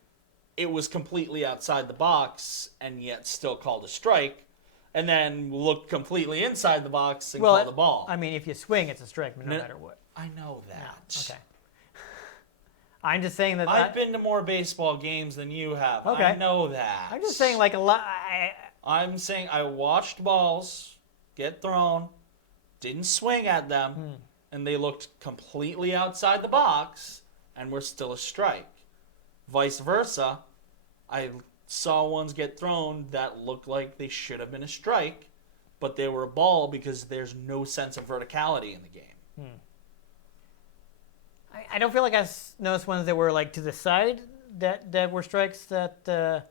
it was completely outside the box and yet still called a strike, and then looked completely inside the box and called the ball. I mean, if you swing, it's a strike, no matter what. I know that. No. Okay. I'm just saying that I've been to more baseball games than you have. Okay. I know that. I'm just saying like a lot. I'm saying I watched balls get thrown, didn't swing at them, and they looked completely outside the box and were still a strike. Vice versa, I saw ones get thrown that looked like they should have been a strike, but they were a ball because there's no sense of verticality in the game. I don't feel like I noticed ones that were like to the side that were strikes that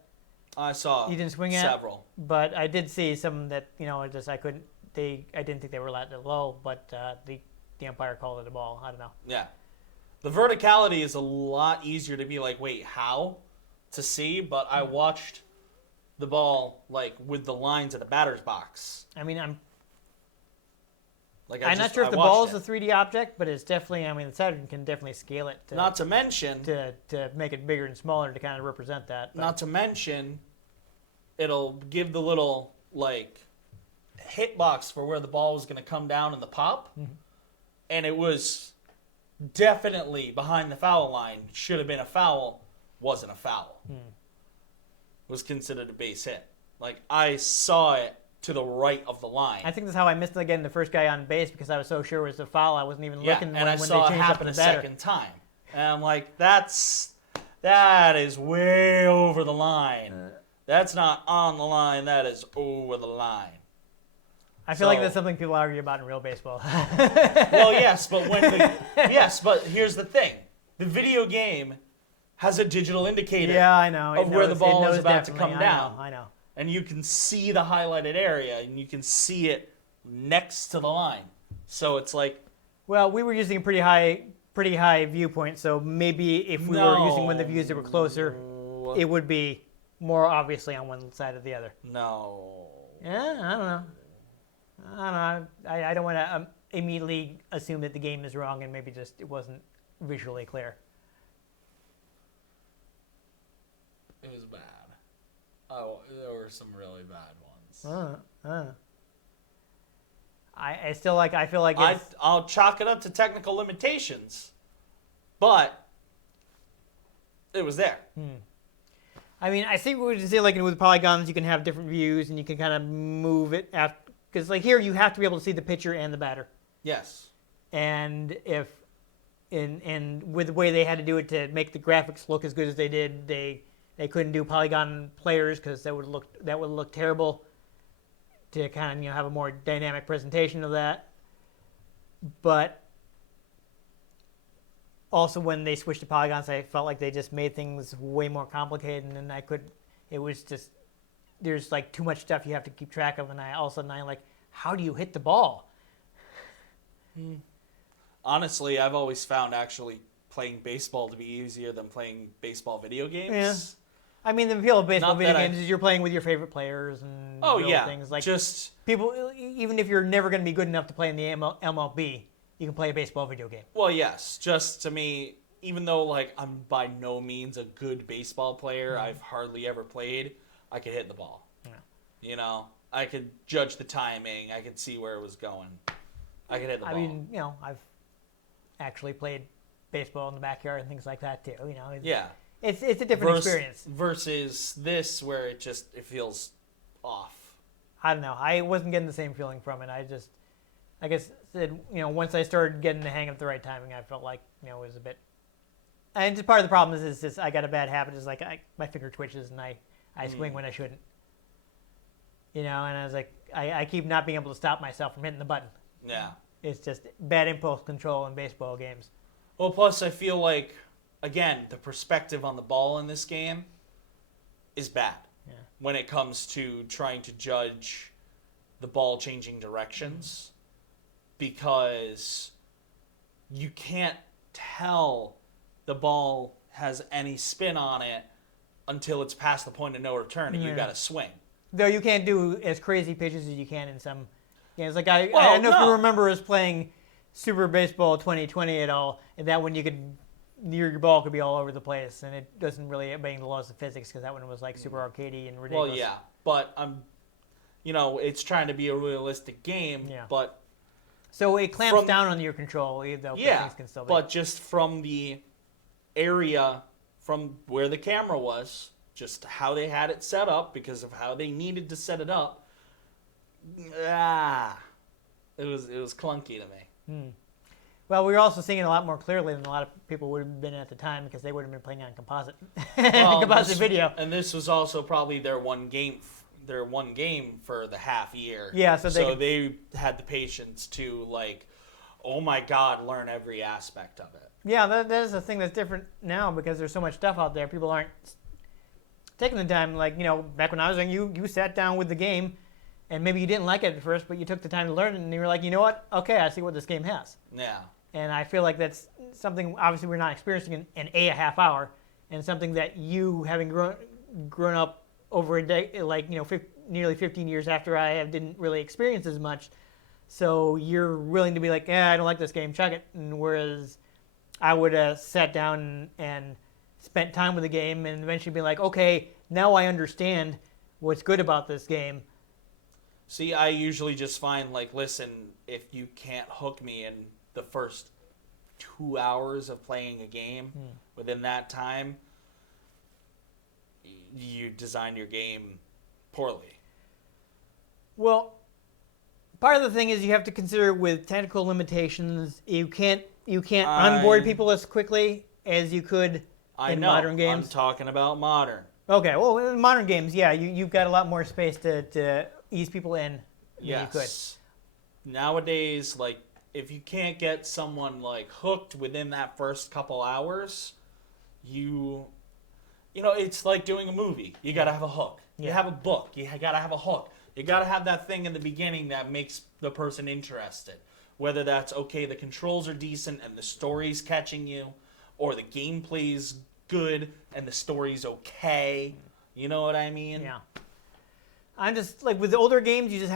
I saw you didn't swing several. at. But I did see some that I didn't think they were that low, but the umpire called it a ball. I don't know. Yeah. The verticality is a lot easier to be like, wait, how? To see, but I watched the ball like with the lines at the batter's box. I mean, I'm Like not sure if the ball is a 3D object, but it's definitely. I mean, the Saturn can definitely scale it. Not to mention to make it bigger and smaller to kind of represent that. But. Not to mention, it'll give the little like hitbox for where the ball was going to come down in the pop, and it was definitely behind the foul line. Should have been a foul. Wasn't a foul. Was considered a base hit. Like, I saw it to the right of the line. I think that's how I missed it again, the first guy on base, because I was so sure it was a foul. I wasn't even looking and I when saw they it changed up happen the a batter. second time. And I'm like, that is way over the line. That's not on the line. That is over the line. I feel like that's something people argue about in real baseball. Well, yes, but here's the thing: the video game has a digital indicator. Yeah, I know. Of where the ball is about to come down. I know. And you can see the highlighted area, and you can see it next to the line. So it's like, well, we were using a pretty high viewpoint, so maybe if we were using one of the views that were closer, it would be more obviously on one side or the other. No. Yeah, I don't know. I don't want to immediately assume that the game is wrong and maybe just it wasn't visually clear. It was bad. Oh, there were some really bad ones. I still I feel like I'll chalk it up to technical limitations, but it was there. I mean, I see what you say. Like with polygons, you can have different views and you can kind of move it because like here you have to be able to see the pitcher and the batter. Yes. And if with the way they had to do it to make the graphics look as good as they did, they couldn't do polygon players because that would look terrible. To kind of have a more dynamic presentation of that, but also when they switched to polygons, I felt like they just made things way more complicated, and it was just there's like too much stuff you have to keep track of, and all of a sudden I'm like, how do you hit the ball? Honestly, I've always found actually playing baseball to be easier than playing baseball video games. Yeah. I mean, the appeal of baseball Not video that games is you're playing with your favorite players and things like just people. Even if you're never going to be good enough to play in the MLB, you can play a baseball video game. Well, yes, just to me, even though like I'm by no means a good baseball player, I've hardly ever played. I could hit the ball. Yeah. You know, I could judge the timing. I could see where it was going. I could hit the ball. I mean, I've actually played baseball in the backyard and things like that too. Yeah. It's a different experience. Versus this, where it feels off. I don't know. I wasn't getting the same feeling from it. I guess, once I started getting the hang of the right timing, I felt like, it was a bit. And just part of the problem is just I got a bad habit. Is like my finger twitches and I swing when I shouldn't. And I was like, I keep not being able to stop myself from hitting the button. Yeah. It's just bad impulse control in baseball games. Well, plus I feel like, again, the perspective on the ball in this game is bad when it comes to trying to judge the ball changing directions because you can't tell the ball has any spin on it until it's past the point of no return and you got to swing. Though you can't do as crazy pitches as you can in some games. Like I don't know if you remember us playing Super Baseball 2020 at all, and that one you could. Your ball could be all over the place, and it doesn't really obey the laws of physics because that one was like super arcadey and ridiculous. Well, yeah, but it's trying to be a realistic game, but so it clamps down on your control, though. Things can still be. But just from the area, from where the camera was, just how they had it set up because of how they needed to set it up. It was clunky to me. Well, we were also seeing it a lot more clearly than a lot of people would have been at the time because they would have been playing on composite video. And this was also probably their one game for the half year. Yeah, so they had the patience to like, oh my God, learn every aspect of it. Yeah, that is a thing that's different now because there's so much stuff out there. People aren't taking the time. Like, back when I was young, you sat down with the game, and maybe you didn't like it at first, but you took the time to learn it, and you were like, you know what? Okay, I see what this game has. Yeah. And I feel like that's something, obviously, we're not experiencing in a half hour, and something that you, having grown up over a day, like, nearly 15 years after I didn't really experience as much. So you're willing to be like, I don't like this game, chuck it. And whereas I would have sat down and spent time with the game and eventually be like, okay, now I understand what's good about this game. See, I usually just find, like, listen, if you can't hook me in the first 2 hours of playing a game within that time, you design your game poorly. Well, part of the thing is you have to consider with technical limitations, you can't onboard people as quickly as you could in modern games. I'm talking about modern. Okay, well, in modern games, yeah, you've got a lot more space to ease people in than you could. Nowadays, like, if you can't get someone, like, hooked within that first couple hours, it's like doing a movie. You got to have a hook. You have a book. You got to have a hook. You got to have that thing in the beginning that makes the person interested. Whether that's, okay, the controls are decent and the story's catching you, or the gameplay's good and the story's okay. You know what I mean? Yeah. I'm just, like, with the older games, you just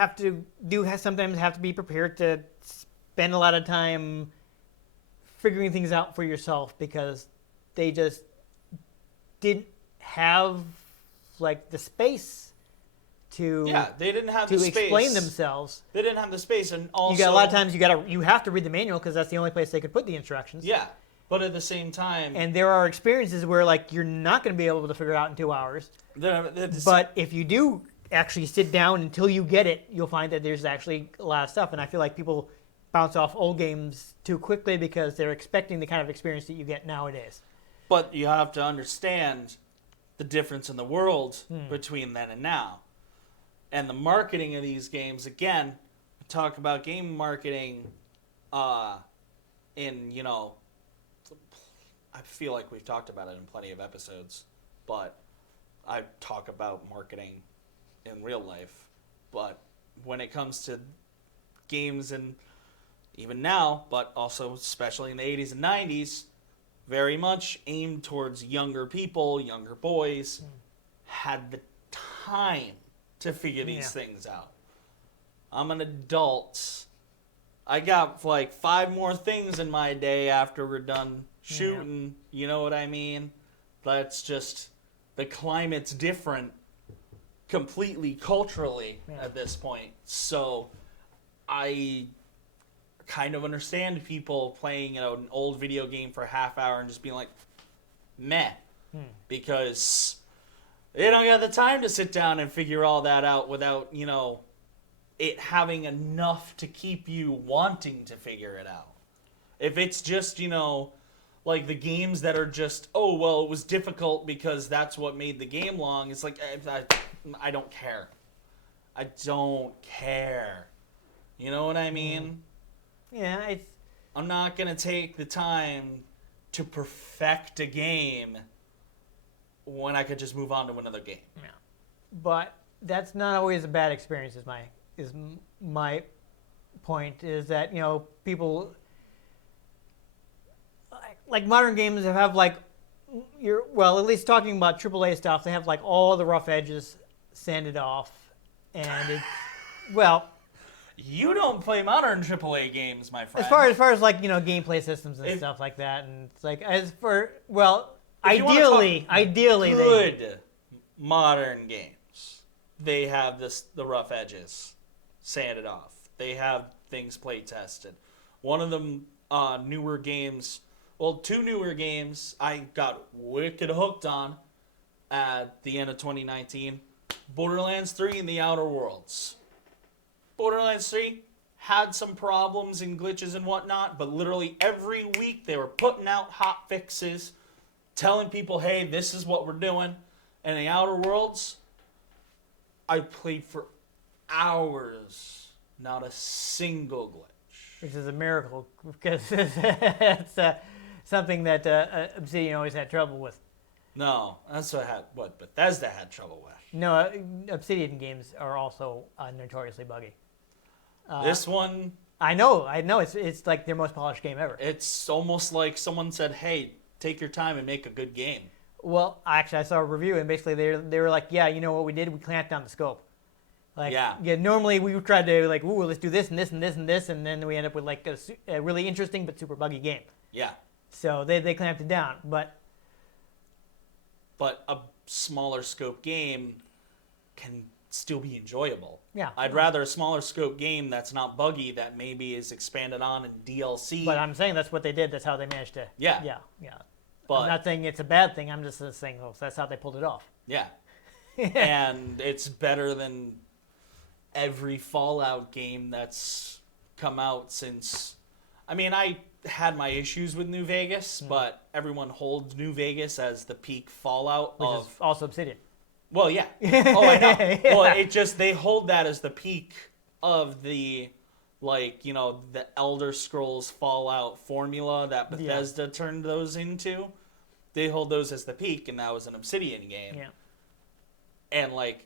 sometimes have to be prepared to spend a lot of time figuring things out for yourself because they just didn't have, like, the space to they didn't have the space to explain themselves. They didn't have the space, and also you got a lot of times you have to read the manual because that's the only place they could put the instructions. Yeah, but at the same time, and there are experiences where, like, you're not going to be able to figure it out in 2 hours. But if you do actually sit down until you get it, you'll find that there's actually a lot of stuff. And I feel like people bounce off old games too quickly because they're expecting the kind of experience that you get nowadays. But you have to understand the difference in the world between then and now. And the marketing of these games, again, talk about game marketing I feel like we've talked about it in plenty of episodes, but I talk about marketing in real life. But when it comes to games, and even now, but also especially in the 80s and 90s, very much aimed towards younger people, younger boys, had the time to figure these things out. I'm an adult. I got like 5 more things in my day after we're done shooting. You know what I mean? That's just, the climate's different completely culturally at this point. So I kind of understand people playing an old video game for a half hour and just being like, meh. Because they don't got the time to sit down and figure all that out without, it having enough to keep you wanting to figure it out. If it's just, like the games that are just, oh, well, it was difficult because that's what made the game long. It's like, I don't care. I don't care. You know what I mean? Yeah, I'm not going to take the time to perfect a game when I could just move on to another game. Yeah. But that's not always a bad experience, is my point, is that, people, like modern games have like, at least talking about AAA stuff, they have like all the rough edges sanded off. And you don't play modern AAA games, my friend. As far as like, gameplay systems and stuff like that. And it's like, ideally, good modern games, they have the rough edges sanded off. They have things play tested. One of them, newer games, 2 newer games I got wicked hooked on at the end of 2019. Borderlands 3 and The Outer Worlds. Borderlands 3 had some problems and glitches and whatnot, but literally every week they were putting out hot fixes, telling people, hey, this is what we're doing. And the Outer Worlds, I played for hours, not a single glitch. Which is a miracle, because it's something that Obsidian always had trouble with. No, that's what Bethesda had trouble with. No, Obsidian games are also notoriously buggy. This one, I know. It's like their most polished game ever. it's almost like someone said, hey, take your time and make a good game. Well, actually, I saw a review, and basically they were like, yeah, you know what we did? We clamped down the scope. Like, Yeah. Normally we would try to like, ooh, let's do this and this and this and this, and then we end up with like a really interesting but super buggy game. Yeah. So they clamped it down, but a smaller scope game can still be enjoyable. Yeah. I'd rather a smaller scope game that's not buggy, that maybe is expanded on in DLC. But I'm saying that's what they did. That's how they managed to. Yeah. Yeah. But I'm not saying it's a bad thing. I'm just saying, oh, that's how they pulled it off. yeah. And it's better than every Fallout game that's come out since. I mean, I had my issues with New Vegas, but everyone holds New Vegas as the peak Fallout Which of. is also Obsidian. Well, yeah. Oh, I know. Yeah. Well, they hold that as the peak of the, like, you know, the Elder Scrolls Fallout formula that Bethesda turned those into. They hold those as the peak, and that was an Obsidian game. Yeah. And, like,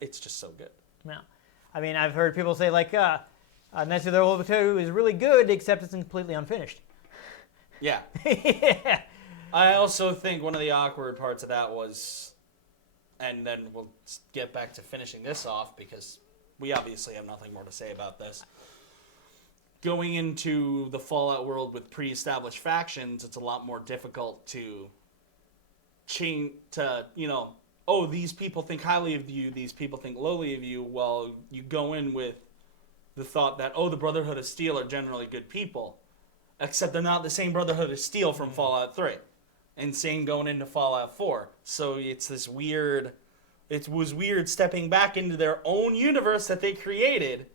it's just so good. Yeah. I mean, I've heard people say, like, Knights of the Old Republic is really good, except it's completely unfinished. Yeah. Yeah. I also think one of the awkward parts of that was, and then we'll get back to finishing this off because we obviously have nothing more to say about this. Going into the Fallout world with pre-established factions, it's a lot more difficult to change to, you know, oh, these people think highly of you, these people think lowly of you. Well, you go in with the thought that, oh, the Brotherhood of Steel are generally good people, except they're not the same Brotherhood of Steel from Fallout 3. And same going into Fallout 4. So it's this weird, it was weird stepping back into their own universe that they created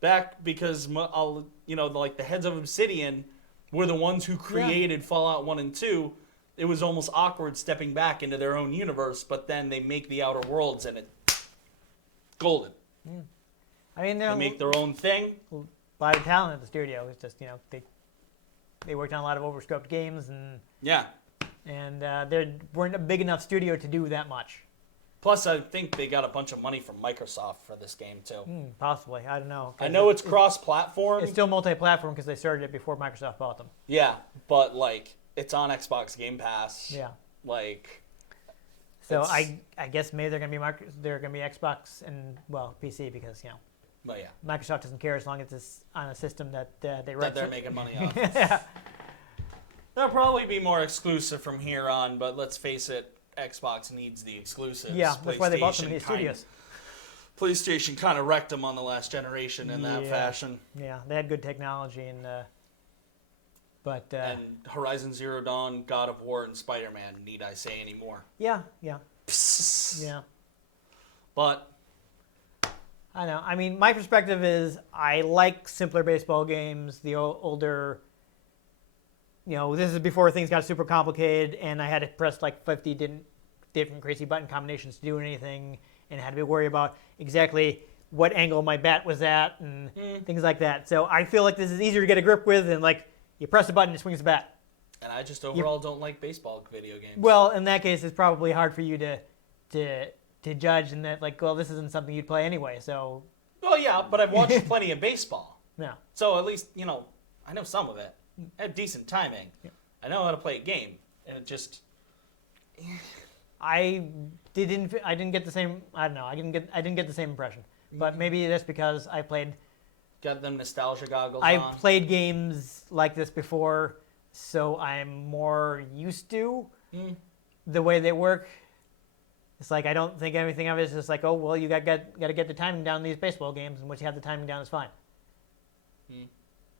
back because, you know, like the heads of Obsidian were the ones who created Fallout 1 and 2. It was almost awkward stepping back into their own universe, but then they make the Outer Worlds and it's golden. Yeah. I mean, They make their own thing. A lot of talent at the studio. It's just, you know, they worked on a lot of overscoped games, and they weren't a big enough studio to do that much. Plus, I think they got a bunch of money from Microsoft for this game, too. Possibly. I don't know. I know it's cross-platform. It's still multi-platform because they started it before Microsoft bought them. Yeah, but, like, it's on Xbox Game Pass. Yeah. Like... So I guess maybe they're gonna be Xbox and, well, PC because, you know. But yeah. Microsoft doesn't care as long as it's on a system that they That they're making money off. Yeah. They'll probably be more exclusive from here on, but let's face it, Xbox needs the exclusives. Yeah, that's why they bought so many studios. PlayStation kind of wrecked them on the last generation in that fashion. Yeah, they had good technology, and and Horizon Zero Dawn, God of War, and Spider-Man, need I say any more? Yeah. But I know. I mean, my perspective is I like simpler baseball games, the older, you know, this is before things got super complicated and I had to press like 50 different crazy button combinations to do anything and had to worry about exactly what angle my bat was at and things like that. So I feel like this is easier to get a grip with and like you press a button, it swings the bat. And I just overall don't like baseball video games. Well, in that case, it's probably hard for you to judge and that like, well, this isn't something you'd play anyway, so. Well, yeah, but I've watched plenty of baseball. Yeah. So at least, you know, I know some of it. I have decent timing. Yeah. I know how to play a game, and it just. I didn't get the same. I don't know. I didn't get the same impression. But maybe that's because I played. Got them nostalgia goggles I've on. played games like this before, so I'm more used to the way they work. It's like I don't think anything of it is just like, oh well, you got to get the timing down in these baseball games, and once you have the timing down, it's fine.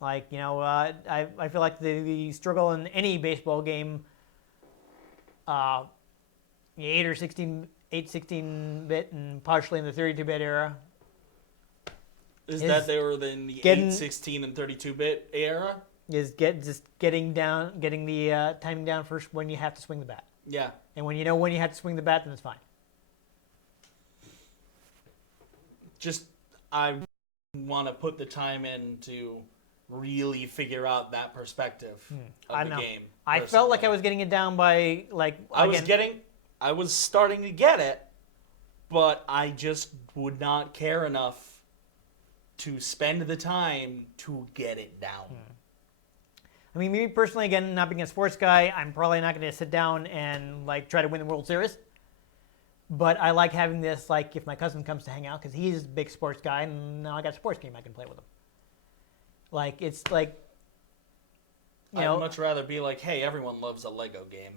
Like, you know, I feel like the struggle in any baseball game, 8 or 16-bit and partially in the 32-bit era. Is that they were in the 8, 16, and 32-bit era? Is getting the timing down first when you have to swing the bat. Yeah. And when you know when you have to swing the bat, then it's fine. Just, I want to put the time in to really figure out that perspective of the game. I felt like I was getting it down by, like... I was starting to get it, but I just would not care enough to spend the time to get it down. I mean, me personally, again, not being a sports guy, I'm probably not going to sit down and like try to win the World Series. But I like having this, like, if my cousin comes to hang out, because he's a big sports guy, and now I got a sports game I can play with him. Like, it's like, I'd much rather be like, hey, everyone loves a Lego game.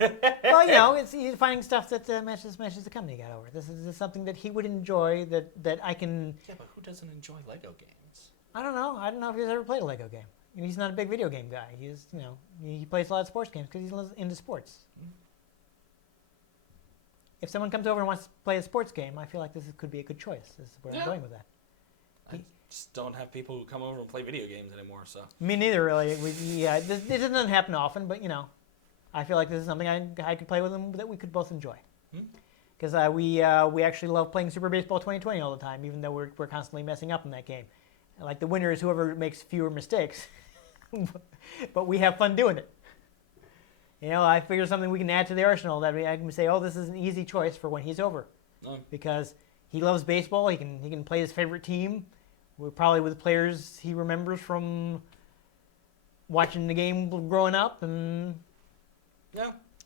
Well, it's finding stuff that matches the company got over. This is something that he would enjoy that I can... Yeah, but who doesn't enjoy Lego games? I don't know. I don't know if he's ever played a Lego game. He's not a big video game guy. He's, he plays a lot of sports games because he's into sports. If someone comes over and wants to play a sports game, I feel like this could be a good choice. This is where I'm going with that. I just don't have people who come over and play video games anymore, so. Me neither, really. This doesn't happen often, but, I feel like this is something I could play with him that we could both enjoy. Because we actually love playing Super Baseball 2020 all the time, even though we're constantly messing up in that game. Like, the winner is whoever makes fewer mistakes. But we have fun doing it. I figure something we can add to the arsenal that I can say, oh, this is an easy choice for when he's over. Because he loves baseball. He can play his favorite team. We're probably with players he remembers from watching the game growing up. And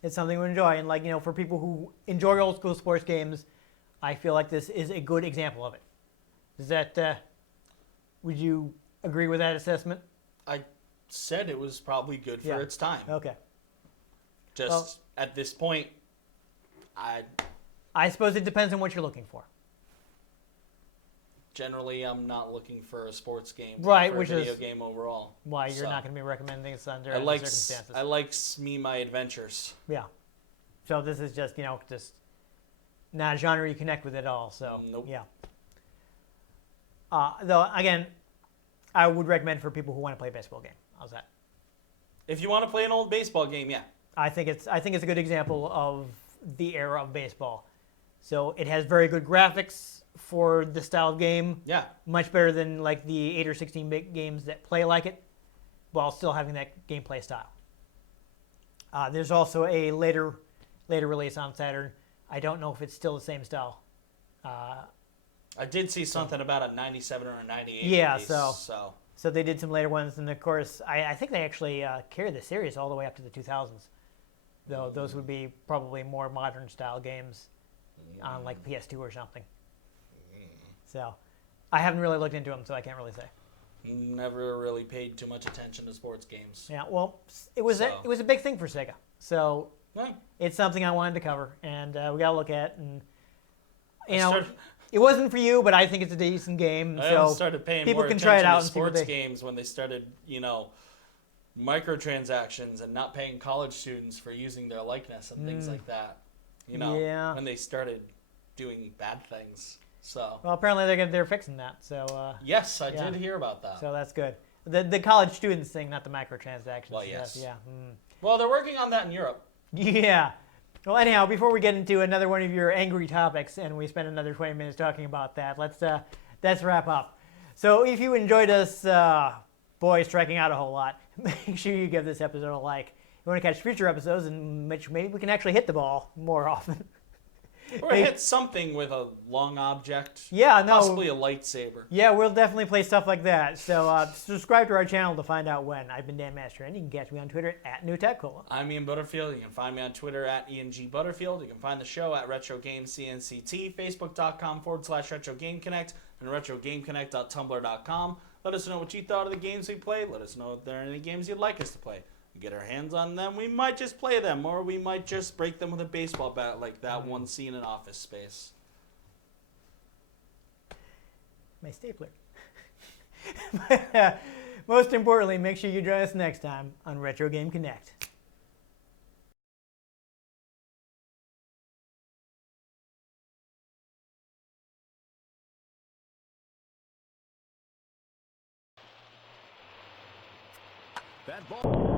it's something we enjoy. And, like, for people who enjoy old school sports games, I feel like this is a good example of it. Is that, would you agree with that assessment? I said it was probably good for its time. Okay. At this point, I suppose it depends on what you're looking for. Generally, I'm not looking for a sports game, right? Which is a video game overall. Why you're not going to be recommending this under any circumstances. I like my adventures. Yeah. So this is just just not a genre you connect with at all. So nope. Yeah. Though again, I would recommend for people who want to play a baseball game. How's that? If you want to play an old baseball game, yeah. I think it's a good example of the era of baseball. So it has very good graphics for the style of game. Yeah. Much better than like the 8 or 16-bit games that play like it, while still having that gameplay style. There's also a later release on Saturn. I don't know if it's still the same style. I did see something about a 97 or a 98 yeah, release, so they did some later ones, and of course, I think they actually carry the series all the way up to the 2000s. Though those would be probably more modern style games on like PS2 or something. So I haven't really looked into them, so I can't really say. Never really paid too much attention to sports games. Yeah, well, it was a big thing for Sega, so it's something I wanted to cover, and we got to look at. And it wasn't for you, but I think it's a decent game. I started paying people more can attention try it out to and sports games when they started, microtransactions and not paying college students for using their likeness and things like that. When they started doing bad things. So. Well, apparently they're fixing that. So. Yes, I did hear about that. So that's good. The college students thing, not the microtransactions. Well, yes. Yeah. Well, they're working on that in Europe. Yeah. Well, anyhow, before we get into another one of your angry topics, and we spend another 20 minutes talking about that, let's wrap up. So if you enjoyed us, striking out a whole lot, make sure you give this episode a like. You want to catch future episodes, and maybe we can actually hit the ball more often. Or hit something with a long object. Yeah, no. Possibly a lightsaber. Yeah, we'll definitely play stuff like that. So subscribe to our channel to find out when. I've been Dan Mastriani. You can catch me on Twitter at NewTechCola. I'm Ian Butterfield. You can find me on Twitter at ENG_Butterfield. You can find the show at RetroGameCNCT, Facebook.com/RetroGameConnect, and RetroGameConnect.tumblr.com. Let us know what you thought of the games we played. Let us know if there are any games you'd like us to play. We get our hands on them, we might just play them, or we might just break them with a baseball bat like that one scene in Office Space. My stapler. But, most importantly, make sure you join us next time on Retro Game Connect. That ball.